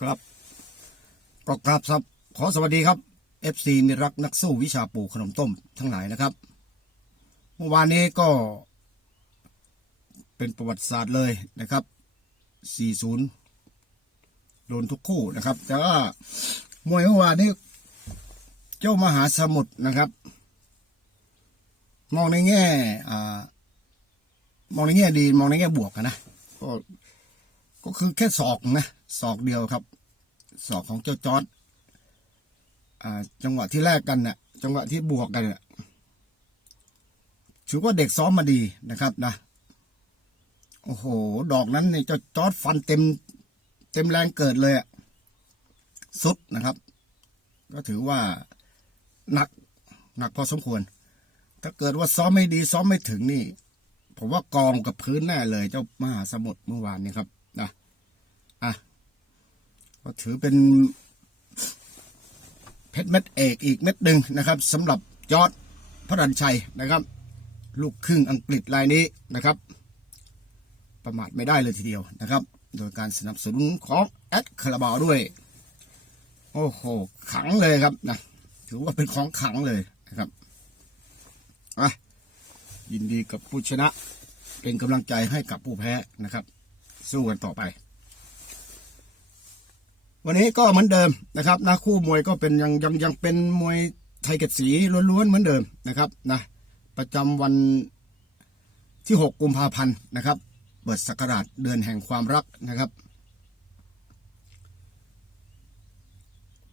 ครับก็กราบครับขอสวัสดีครับ FC มิรรักนักสู้วิชาปลูกขนมต้มทั้งหลายนะครับเมื่อวานนี้ก็เป็นประวัติศาสตร์เลยนะครับ 40 โดนทุกคู่นะครับ แต่ว่ามวยเมื่อวานนี้เจ้ามหาสมุทรนะครับ มองในแง่มองในแง่ดีมองในแง่บวกนะก็ ก็คือแค่ศอกนะศอกเดียวครับศอกของเจ้าจอร์ดจังหวะที่แรกกันเนะ่ะ จังหวะที่บวกกันเน่ะถือว่าเด็กซ้อมมาดีนะครับนะโอ้โห ดอกนั้นเนี่ยเจ้าจอร์ดฟันเต็ม เต็มแรงเกิดเลยอะสุดนะครับ ก็ถือว่าหนักหนักพอสมควร ถ้าเกิดว่าซ้อมไม่ดีซ้อมไม่ถึงนี่ ผมว่ากองกับพื้นแน่เลยเจ้ามหาสมุทรเมื่อวานนี้ครับ อะก็ถือเป็นเพชรเม็ดเอกอีกเม็ดหนึ่งนะครับสำหรับยอดพระดันชัยนะครับ ลูกครึ่งอังกฤษรายนี้นะครับ ประมาทไม่ได้เลยทีเดียวนะครับ โดยการสนับสนุนของแอดคาราบาวด้วย โอ้โห ขังเลยครับนะถือว่าเป็นของขังเลยนะครับอะยินดีกับผู้ชนะ เป็นกำลังใจให้กับผู้แพ้นะครับ สู้กันต่อไป วันนี้ก็เหมือนเดิมนะครับนะคู่มวยก็เป็นยังยังยังเป็นมวยไทยเกตสีล้วนๆเหมือนเดิมนะครับนะประจำวันที่ 6 กุมภาพันธ์นะครับเปิดสักราชเดือนแห่งความรักนะครับ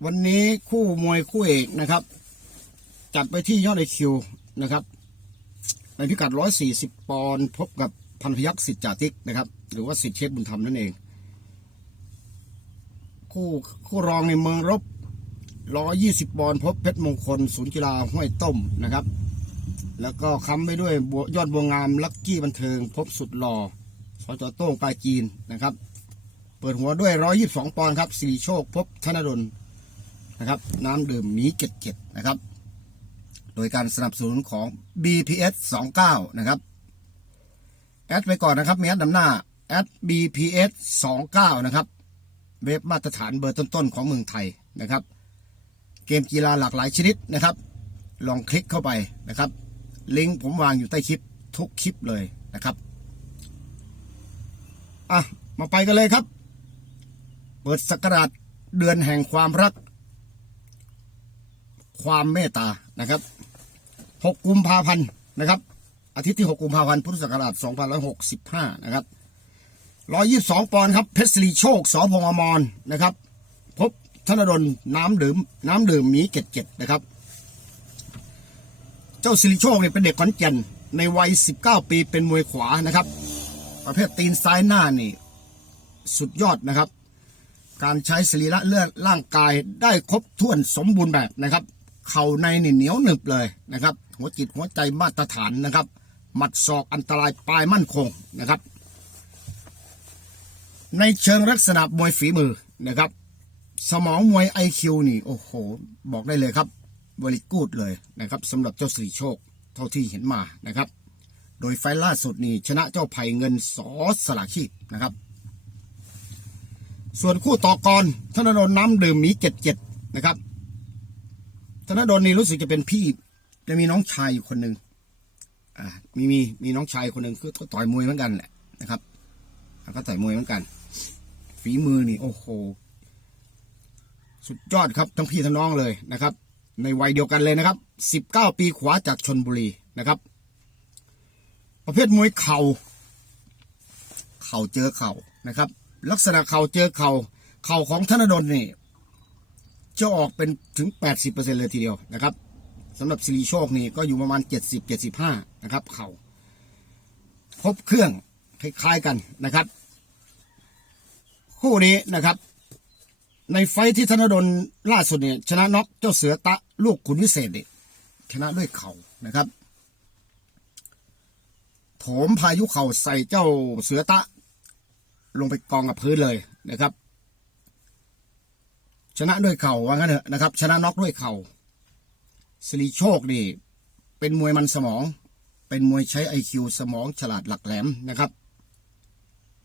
วันนี้คู่มวยคู่เอกนะครับ จัดไปที่ยอดไอคิวนะครับ ในพิกัด 140 ปอนด์พบกับพันพยักษ์สิทธิ์จาติกนะครับ หรือว่าสิทธิ์เชษบุญธรรมนั่นเอง คู่คู่รองในเมืองรบ120ปอนด์พบเพชรมงคล ศูนย์กีฬาห้วยต้มนะครับ แล้วก็ค้ำไปด้วยยอดบัวงามลักกี้บันเทิง พบสุดหล่อสจโต้งปลาจีนนะครับ เปิดหัวด้วย122ปอนด์ครับสิริโชคพบธนดลนะครับ น้ำดื่มมีเจ็ดเจ็ดนะครับ โดยการสนับสนุนของ BPS 29 นะครับ แอดไปก่อนนะครับมีแอดนำหน้าแอด BPS 29 นะครับ เว็บมาตรฐานเบอร์ต้นๆของเมืองไทยนะครับ เกมกีฬาหลากหลายชนิดนะครับ ลองคลิกเข้าไปนะครับ ลิงก์ผมวางอยู่ใต้คลิปทุกคลิปเลยนะครับอะมาไปกันเลยครับ เปิดสกราชเดือนแห่งความรัก ความเมตตานะครับ 6 กุมภาพันธ์นะครับ อาทิตย์ที่ 6 กุมภาพันธ์ พุทธศักราช 2565 นะครับ 122ปอนด์ครับเพชรสิริโชคสพงอมรนะครับ พบธนดลน้ำดื่มน้ำดื่มหมีเกตเกตนะครับ เจ้าสิริโชคเนี่ยเป็นเด็กขอนแก่นในวัย 19 ปีเป็นมวยขวานะครับ ประเภทตีนซ้ายหน้านี่ สุดยอดนะครับ การใช้สรีระเลือดร่างกายได้ครบถ้วนสมบูรณ์แบบนะครับ เข่าในนี่เหนียวหนึบเลยนะครับ หัวจิตหัวใจมาตรฐานนะครับ หมัดศอกอันตรายปลายมั่นคงนะครับ ในเชิงลักษณะมวยฝีมือนะครับ สมองมวยไอคิวนี่ โอ้โห บอกได้เลยครับบริกูดเลยนะครับสำหรับเจ้าสิริโชคเท่าที่เห็นมานะครับ โดยไฟล์ล่าสุดนี่ชนะเจ้าไผ่เงินสอสลาชีนะครับ ส่วนคู่ต่อกรธนดลน้ำดื่มมีเจ็ดเจ็ดนะครับธนดลนี่รู้สึกจะเป็นพี่จะมีน้องชายอยู่คนหนึ่งอ่ามีมีมีน้องชายคนหนึ่งคือก็ต่อยมวยเหมือนกันแหละนะครับก็ต่อยมวยเหมือนกัน ฝีมือนี่โอ้โห สุดยอดครับทั้งพี่ทั้งน้องเลยนะครับ ในวัยเดียวกันเลยนะครับสิบเก้าปีขวาจากชนบุรีนะครับ ประเภทมวยเข่าเข่าเจอเข่านะครับ ลักษณะเข่าเจอเข่าเข่าของธนดลนี่จะออกเป็นถึง 80%เลยทีเดียวนะครับสำหรับสิริโชคนี่ก็อยู่ประมาณ 70-75 นะครับ เข่าครบเครื่องคล้ายๆกันนะครับ คู่นี้นะครับ ในไฟที่ธนดลล่าสุดเนี่ยชนะน็อกเจ้าเสือตะลูกขุนวิเศษเนี่ยชนะด้วยเข่านะครับโถมพายุเข่าใส่เจ้าเสือตะ ลงไปกองกับพื้นเลยนะครับ ชนะด้วยเข่าว่างั้นเถอะนะครับ ชนะน็อกด้วยเข่าสิริโชคนี่เป็นมวยมันสมอง เป็นมวยใช้ไอคิวสมองฉลาดหลักแหลมนะครับ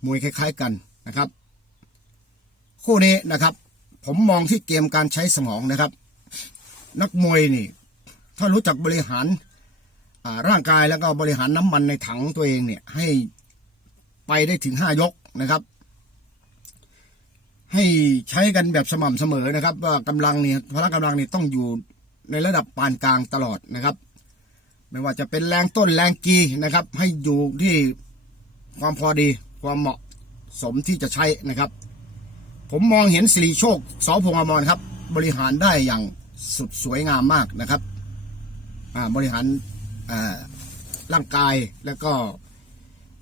มวยคล้าย ๆกันนะครับ คู่นี้นะครับ ผมมองที่เกมการใช้สมองนะครับ นักมวยนี่ ถ้ารู้จักบริหารร่างกายแล้วก็บริหารน้ำมันในถังตัวเองเนี่ย ให้ไปได้ถึงห้ายกนะครับ ให้ใช้กันแบบสม่ำเสมอนะครับ ว่ากำลังเนี่ยพละกำลังนี่ต้องอยู่ในระดับปานกลางตลอดนะครับ ไม่ว่าจะเป็นแรงต้นแรงกีนะครับ ให้อยู่ที่ความพอดีความเหมาะสมที่จะใช้นะครับ ผมมองเห็นสิริโชคสอพงอมรครับ บริหารได้อย่างสุดสวยงามมากนะครับบริหารร่างกายแล้วก็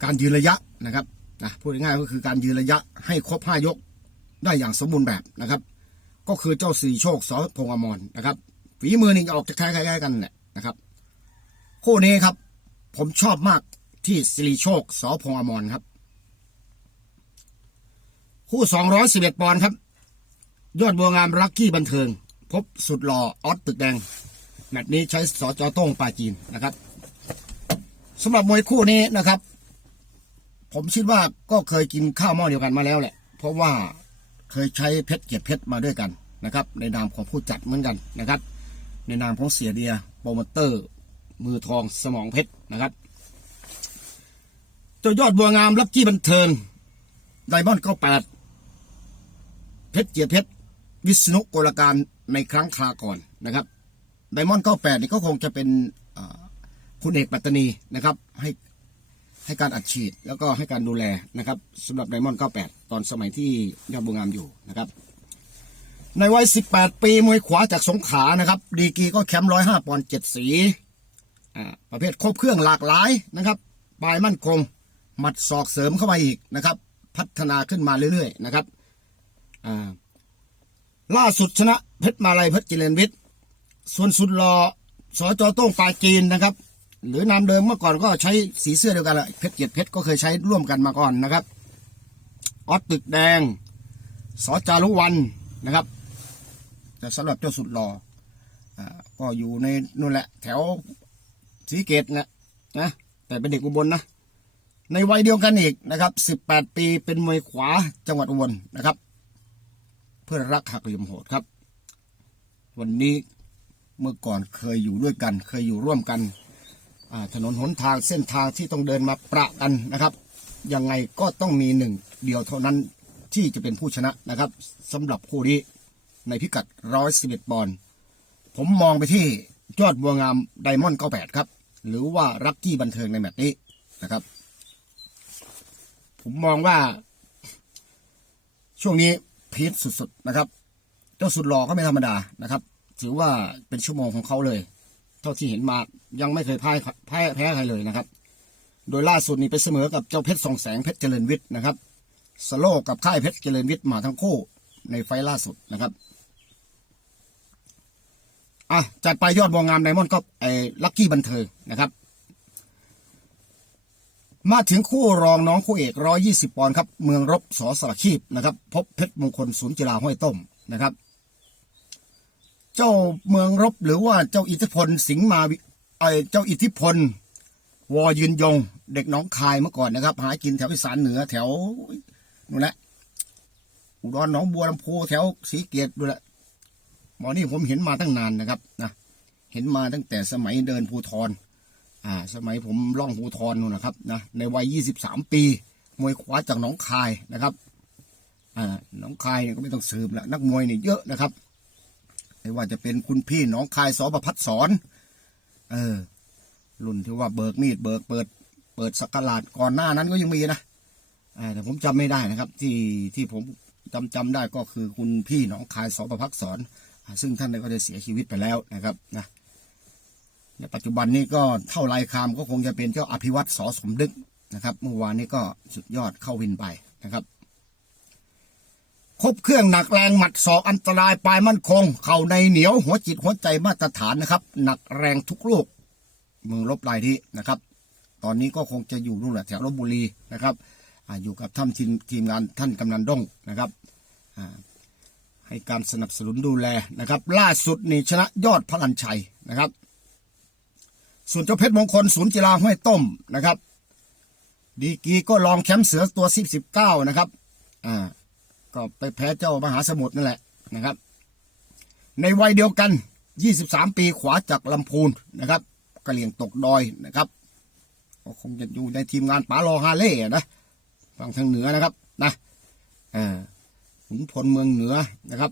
การยืนระยะนะครับนะพูดง่ายก็คือการยืนระยะให้ครบห้ายกได้อย่างสมบูรณ์แบบนะครับ ก็คือเจ้าสิริโชคสอพงอมรนะครับฝีมือนี่ออกจะคล้ายๆกันแหละนะครับ คู่นี้ครับ ผมชอบมากที่สิริโชคสอพงอมรครับ คู่สองร้อยสิบเอ็ดปอนด์ครับ ยอดบัวงามรักกี้บันเทิง พบสุดหล่อออสตึกแดงแมตช์นี้ใช้สอจอโต้งปลาจีนนะครับสำหรับมวยคู่นี้นะครับ ผมคิดว่าก็เคยกินข้าวหม้อเดียวกันมาแล้วแหละ เพราะว่าเคยใช้เพชรเกียรติเพชรมาด้วยกันนะครับ ในนามของผู้จัดเหมือนกันนะครับ ในนามของเสียเดียโปรโมเตอร์ มือทองสมองเพชรนะครับเจ้ายอดบัวงามลักกี้บันเทิงไดมอนด์เก้าแปด เพชรเกียเพชรวิษณุโกลการในครั้งคราก่อนนะครับไดมอนด์98นี่ก็คงจะเป็นคุณเอกปัตตานีนะครับ ให้ให้การอัดฉีดแล้วก็ให้การดูแลนะครับสำหรับไดมอนด์98ตอนสมัยที่ยอดบัวงามอยู่นะครับ ในวัย18ปีมวยขวาจากสงขานะครับ ดีกีก็แคมป์105ปอนด์7สีอ่าประเภทครบเครื่องหลากหลายนะครับปลายมั่นคง หมัดศอกเสริมเข้ามาอีกนะครับ พัฒนาขึ้นมาเรื่อยๆนะครับ ล่าสุดชนะเพชรมาลัยเพชรเจริญวิทย์ส่วนสุดรอสจโต้งปลายจีนนะครับ หรือนามเดิมเมื่อก่อนก็ใช้สีเสื้อเดียวกันแหละเพชรเกียรติเพชรก็เคยใช้ร่วมกันมาก่อนนะครับ ออสตึกแดงสจารุวันนะครับ แต่สำหรับเจ้าสุดรออ่าก็อยู่ในนู่นแหละ แถวสีเกตนะนะ แต่เป็นเด็กอุบลนะในวัยเดียวกันอีกนะครับ 18 ปีเป็นมวยขวาจังหวัดอุบลนะครับ พื่อรักหักเหลี่ยมโหดครับ วันนี้เมื่อก่อนเคยอยู่ด้วยกัน เคยอยู่ร่วมกันถนนหนทางเส้นทางที่ต้องเดินมาประกันนะครับ ยังไงก็ต้องมีหนึ่งเดียวเท่านั้นที่จะเป็นผู้ชนะนะครับสำหรับคู่นี้ในพิกัด 111 ปอนด์ผมมองไปที่ยอดบัวงามไดมอนด์98 ครับ หรือว่ารักกี้บันเทิงในแมตช์นี้นะครับ ผมมองว่า ช่วงนี้ พีคสุดๆนะครับ เจ้าสุดหล่อก็ไม่ธรรมดานะครับ ถือว่าเป็นชั่วโมงของเขาเลย เท่าที่เห็นมายังไม่เคยพ่ายแพ้แพ้ใครเลยนะครับ โดยล่าสุดนี้ไปเสมอกับเจ้าเพชรสองแสงเพชรเจริญวิทย์นะครับสโลกับค่ายเพชรเจริญวิทย์มาทั้งคู่ในไฟล์ล่าสุดนะครับอะจัดไปยอดบวงงามไดมอนด์ก็ไอ้ลัคกี้บันเทิงนะครับ มาถึงคู่รองน้องคู่เอก120ปอนด์ครับ เมืองรบสอสระคีบนะครับ พบเพชรมงคลศูนย์กีฬาห้วยต้มนะครับ เจ้าเมืองรบหรือว่าเจ้าอิทธิพลสิงห์มาวิเอเจ้าอิทธิพล วอยืนยง เด็กน้องคายเมื่อก่อนนะครับ หากินแถวอีสานเหนือแถวนู่นแหละอุดรหนองบัวลำพูแถวศรีเกียรติดูแลวหมอนี่ผมเห็นมาตั้งนานนะครับนะเห็นมาตั้งแต่สมัยเดินภูทร อ่าสมัยผมล่องภูทรนู่นนะครับนะในวัย 23 ปี มวยขวาจากหนองคายนะครับอ่าหนองคายเนี่ยก็ไม่ต้องสืบละนักมวยเนี่ยเยอะนะครับไม่ว่าจะเป็นคุณพี่หนองคายสอประพัดสอนเออรุ่นที่ว่าเบิกมีดเบิกเปิด เปิดสักการาดก่อนหน้านั้นก็ยังมีนะอแต่ผมจำไม่ได้นะครับ ที่ที่ผมจำจำได้ก็คือคุณพี่หนองคายสอประพัดสอนซึ่งท่านก็ได้เสียชีวิตไปแล้วนะครับนะ ในปัจจุบันนี้ก็เท่าไรคามก็คงจะเป็นเจ้าอภิวัตสอสมดึกนะครับ เมื่อวานนี้ก็สุดยอดเข้าวินไปนะครับ ครบเครื่องหนักแรงหมัดศอกอันตรายปลายมั่นคง เข่าในเหนียวหัวจิตหัวใจมาตรฐานนะครับ หนักแรงทุกลูกมือลบลายที่นะครับ ตอนนี้ก็คงจะอยู่นู่นแหละแถวลบบุรีนะครับออยู่กับท่านทีมทีมงานท่านกำนันดงนะครับให้การสนับสนุนดูแลนะครับ ล่าสุดนี่ชนะยอดพลันชัยนะครับ ส่วนเจ้าเพชรมงคลศูนย์กีฬาห้วยต้มนะครับ ดีกีก็ลองแชมป์เสือตัวสิบสิบเก้านะครับ อ่า ก็ไปแพ้เจ้ามหาสมุทรนั่นแหละนะครับ ในวัยเดียวกัน23ปีขวาจากลำพูนนะครับกระเหลี่ยงตกดอยนะครับก็คงจะอยู่ในทีมงานป๋าลอฮาเล่นะฝั่งทางเหนือนะครับนะอ่าขุนพลเมืองเหนือนะครับ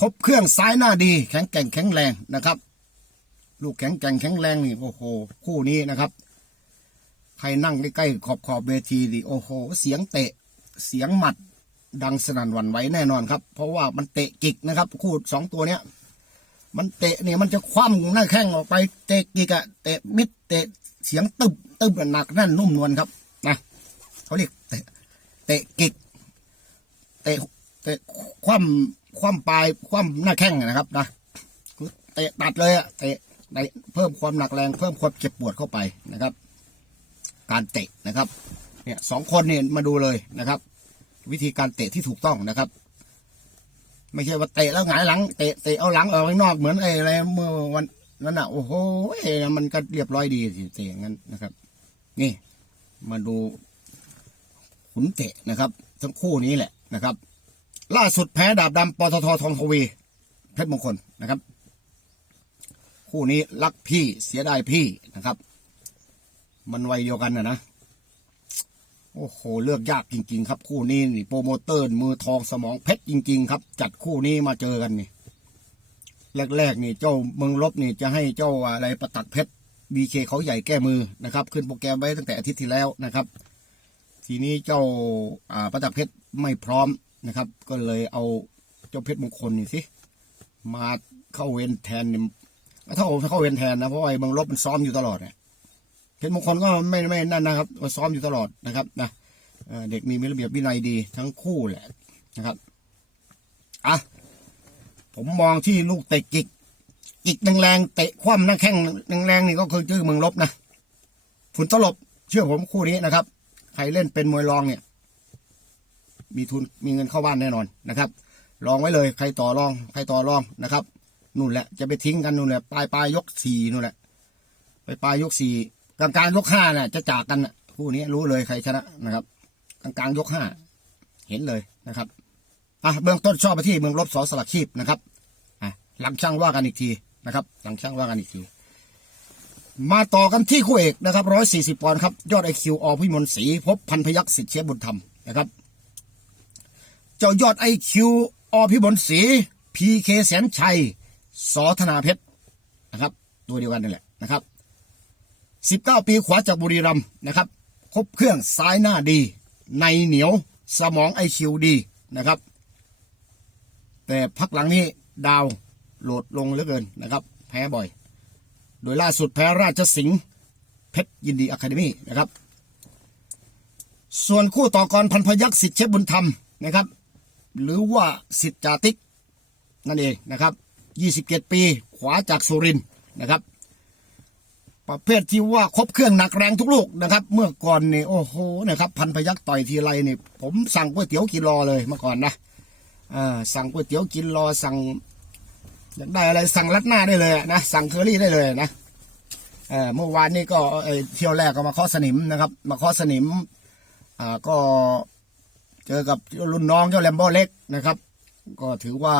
ครบเครื่องซ้ายหน้าดี แข็งแกร่งแข็งแรงนะครับ ลูกแข็งแกร่งแข็งแรงนี่โอ้โห คู่นี้นะครับ ใครนั่งใกล้ๆขอบขอบเวทีดิโอ้โห เสียงเตะ เสียงหมัด ดังสนั่นหวั่นไหวแน่นอนครับ เพราะว่ามันเตะกิกนะครับ คู่สองตัวเนี้ย มันเตะเนี่ยมันจะคว่ำหน้าแข้งออกไปเตะกิกอะเตะมิดเตะเสียงตึบตึบหนักแน่นนุ่มนวลครับนะเขาเรียกเตะเตะกิกเตะเตะคว่ำคว่ำปลายคว่ำหน้าแข้งนะครับนะเตะตัดเลยอะเตะ ในเพิ่มความหนักแรงเพิ่มความเจ็บปวดเข้าไปนะครับ การเตะนะครับเนี่ยสองคนเนี่ยมาดูเลยนะครับ วิธีการเตะที่ถูกต้องนะครับ ไม่ใช่ว่าเตะแล้วหงายหลังเตะเตะเอาหลังออกข้างนอกเหมือนไอ้อะไรเมื่อวันนั้นอะโอ้โหมันก็เรียบร้อยดีสิเตะอย่างนั้นนะครับ นี่มาดูขุนเตะนะครับ ทั้งคู่นี้แหละนะครับ ล่าสุดแพ้ดาบดำปตททองทวีเพชรมงคลนะครับ คู่นี้รักพี่เสียดายพี่นะครับ มันวัยเดียวกันนะนะโอ้โหเลือกยากจริง ๆ ครับ คู่นี้นี่โปรโมเตอร์มือทองสมองเพชรจริง ๆ ครับ จัดคู่นี้มาเจอกันนี่แรก ๆ นี่เจ้าเมืองลบนี่จะให้เจ้าอะไรประตักเพชรบีเคเขาใหญ่แก้มือนะครับ ขึ้นโปรแกรมไว้ตั้งแต่อาทิตย์ที่แล้วนะครับ ทีนี้เจ้าอ่าประตักเพชรไม่พร้อมนะครับ ก็เลยเอาเจ้าเพชรมงคลนี่สิมาเข้าเวรแทน ถ้าเข้าเวรแทนนะเพราะไอ้เมืองลบมันซ้อมอยู่ตลอดเนี่ยเพชรมงคลก็ไม่ไม่นั่นนะครับซ้อมอยู่ตลอดนะครับนะเด็กมีระเบียบวินัยดีทั้งคู่แหละนะครับอะผมมองที่ลูกเตะกิกกิกแรงๆเตะคว่ำหน้าแข้งแรงๆนี่ก็คือชื่อเมืองลบนะฝุ่นตลบ เชื่อผมคู่นี้นะครับ ใครเล่นเป็นมวยรองเนี่ย มีทุนมีเงินเข้าบ้านแน่นอนนะครับ ลองไว้เลย ใครต่อรอง ใครต่อรองนะครับ นู่นแหละ จะไปทิ้งกันนู่นแหละปลายปลายยกสี่นู่นแหละ ไปปลายยกสี่กลางกลางยกห้าน่ะ จะจากกันน่ะคู่นี้รู้เลยใครชนะนะครับกลางกลางยกห้าเห็นเลยนะครับอะเบื้องต้นชอบไปที่เมืองลบสอสลักชีพนะครับอะหลังช่างว่ากันอีกทีนะครับ หลังช่างว่ากันอีกทีมาต่อกันที่คู่เอกนะครับร้อยสี่สิบปอนด์ครับ ยอดไอคิวอพิมลศรีพบพันพยักษ์สิทธิ์เชฟบุญธรรมนะครับ เจ้ายอดไอคิวอพิมลศรีพีเคแสนชัย สอธนาเพชรนะครับ ตัวเดียวกันนี่นแหละนะครับ 19 ปีขวาจากบุรีรัมย์นะครับ ครบเครื่องซ้ายหน้าดี ในเหนียวสมองไอคิวดีนะครับ แต่พักหลังนี้ดาวโหลดลงเหลือเกินนะครับ แพ้บ่อย โดยล่าสุดแพ้ราชสิงห์เพชรยินดีอะคาเดมี่นะครับ ส่วนคู่ต่อกรพันพยักษ์สิทธิ์เชฟบุญธรรมนะครับ หรือว่าสิทธิ์จาติกนั่นเองนะครับ 27 ปี ขวาจากสุรินนะครับ ประเภทที่ว่าครบเครื่องหนักแรงทุกลูกนะครับ เมื่อก่อนนี่โอ้โหนะครับพันพยักต่อยทีไรนี่ผมสั่งก๋วยเตี๋ยวกินรอเลยเมื่อก่อนนะอสั่งก๋วยเตี๋ยวกินรอสั่งอยากได้อะไรสั่งรัดหน้าได้เลยนะสั่งเคอรี่ได้เลยนะเอเมื่อวานนี้ก็เที่ยวแรกก็มาเคาะสนิมนะครับ มาเคาะสนิมอ่าก็เจอกับรุ่นน้องเจ้าแลมโบ้เล็กนะครับ ก็ถือว่า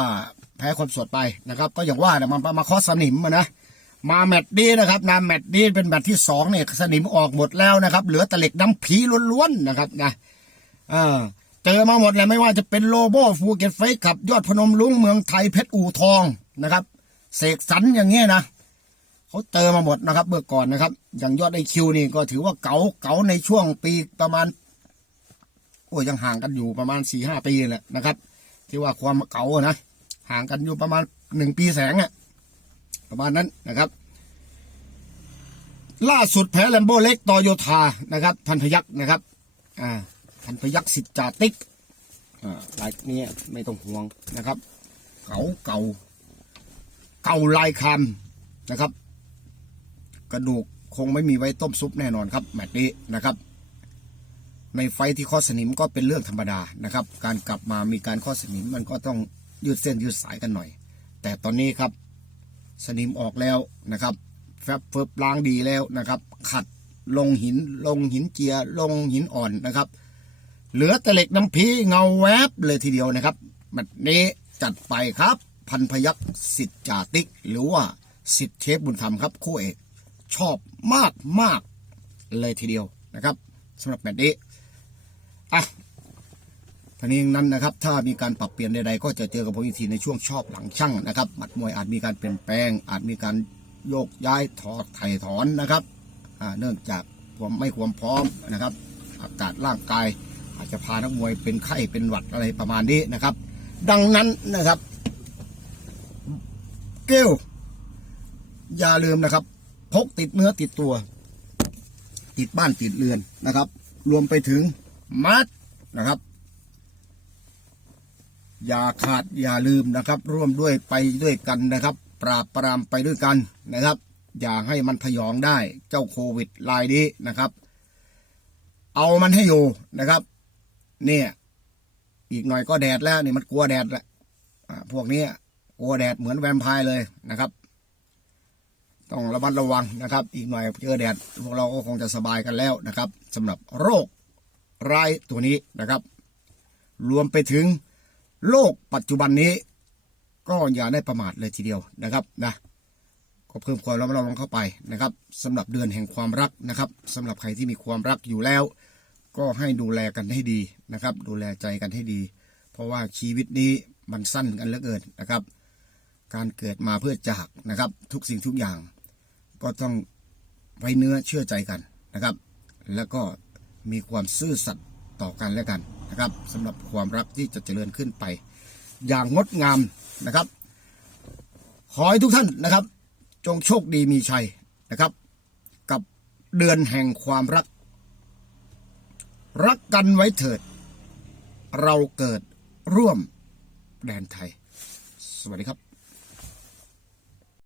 แพ้ความสดไปนะครับ ก็อย่างว่าเนี่ยมันมาเคาะสนิมอะนะมาแมตช์นี้นะครับนาแมตช์นี้เป็นแมตช์ที่สองเนี่ยสนิมออกหมดแล้วนะครับ เหลือแต่เหล็กน้ำผีล้วนๆนะครับนะเออเจอมาหมดเลยไม่ว่าจะเป็นโลโบฟูเก็ตไฟขับ ยอดพนมลุงเมืองไทยเพชรอู่ทองนะครับ เสกสรรอย่างเงี้ยนะเขาเจอมาหมดนะครับเมื่อก่อนนะครับ อย่างยอดไอคิวนี่ก็ถือว่าเก๋าเก๋าในช่วงปีประมาณโอ้ยยังห่างกันอยู่ประมาณสี่ห้าปีแหละนะครับ ที่ว่าความเก๋านะ ห่างกันอยู่ประมาณหนึ่งปีแสงอะประมาณนั้นนะครับ ล่าสุดแพ้แลมโบเล็กตอโยธานะครับ พันพยักษ์นะครับ อ่า พันพยักษ์สิทธิจาติกอ่ารายนี้ไม่ต้องห่วงนะครับ เก่าเก่า เก่าลายคำนะครับ กระดูกคงไม่มีไว้ต้มซุปแน่นอนครับแมตช์นี้นะครับในไฟท์ที่ข้อสนิมก็เป็นเรื่องธรรมดานะครับ การกลับมามีการข้อสนิมมันก็ต้อง ยืดเส้นยืดสายกันหน่อย แต่ตอนนี้ครับสนิมออกแล้วนะครับแฟบเฟิบล้างดีแล้วนะครับ ขัดลงหินลงหินเจียลงหินอ่อนนะครับ เหลือแต่เหล็กน้ำพีเงาแวบเลยทีเดียวนะครับแบบนี้จัดไปครับ พันพยักษ์สิทธิ์จาติก หรือว่าสิทธิ์เชฟบุญธรรมครับคู่เอกชอบมากมากเลยทีเดียวนะครับสำหรับแบบนี้อะ ทีนี้นั้นนะครับ ถ้ามีการปรับเปลี่ยนใดๆก็จะเจอกับผมอีกทีในช่วงชอบหลังช่างนะครับหมัดมวยอาจมีการเปลี่ยนแปลง อาจมีการโยกย้ายถอดไถ่ถอนนะครับเนื่องจากความไม่ความพร้อมนะครับ อากาศร่างกาย อาจจะพานักมวยเป็นไข้เป็นหวัดอะไรประมาณนี้นะครับ ดังนั้นนะครับ เกลอย่าลืมนะครับ พกติดเนื้อติดตัว ติดบ้านติดเรือนนะครับ รวมไปถึงมัดนะครับ อย่าขาดอย่าลืมนะครับ ร่วมด้วยไปด้วยกันนะครับ ปราบปรามไปด้วยกันนะครับ อย่าให้มันพยองได้เจ้าโควิดรายนี้นะครับ เอามันให้อยู่นะครับ เนี่ยอีกหน่อยก็แดดแล้วนี่มันกลัวแดดแหละพวกนี้กลัวแดดเหมือนแวมไพร์เลยนะครับ ต้องระมัดระวังนะครับ อีกหน่อยเจอแดดพวกเราก็คงจะสบายกันแล้วนะครับสำหรับโรคร้ายตัวนี้นะครับ รวมไปถึง โลกปัจจุบันนี้ ก็อย่าได้ประมาทเลยทีเดียวนะครับนะก็เพิ่มความระมัดระวังเข้าไปนะครับสำหรับเดือนแห่งความรักนะครับสำหรับใครที่มีความรักอยู่แล้ว ก็ให้ดูแลกันให้ดีนะครับ ดูแลใจกันให้ดี เพราะว่าชีวิตนี้มันสั้นกันเหลือเกินนะครับ การเกิดมาเพื่อจากนะครับ ทุกสิ่งทุกอย่าง ก็ต้องไว้เนื้อเชื่อใจกันนะครับ แล้วก็มีความซื่อสัตย์ ต่อกันและกันนะครับสำหรับความรักที่จะเจริญขึ้นไป อย่างงดงามนะครับ ขอให้ทุกท่านนะครับ จงโชคดีมีชัยนะครับ กับเดือนแห่งความรัก รักกันไว้เถิด เราเกิดร่วมแดนไทย สวัสดีครับ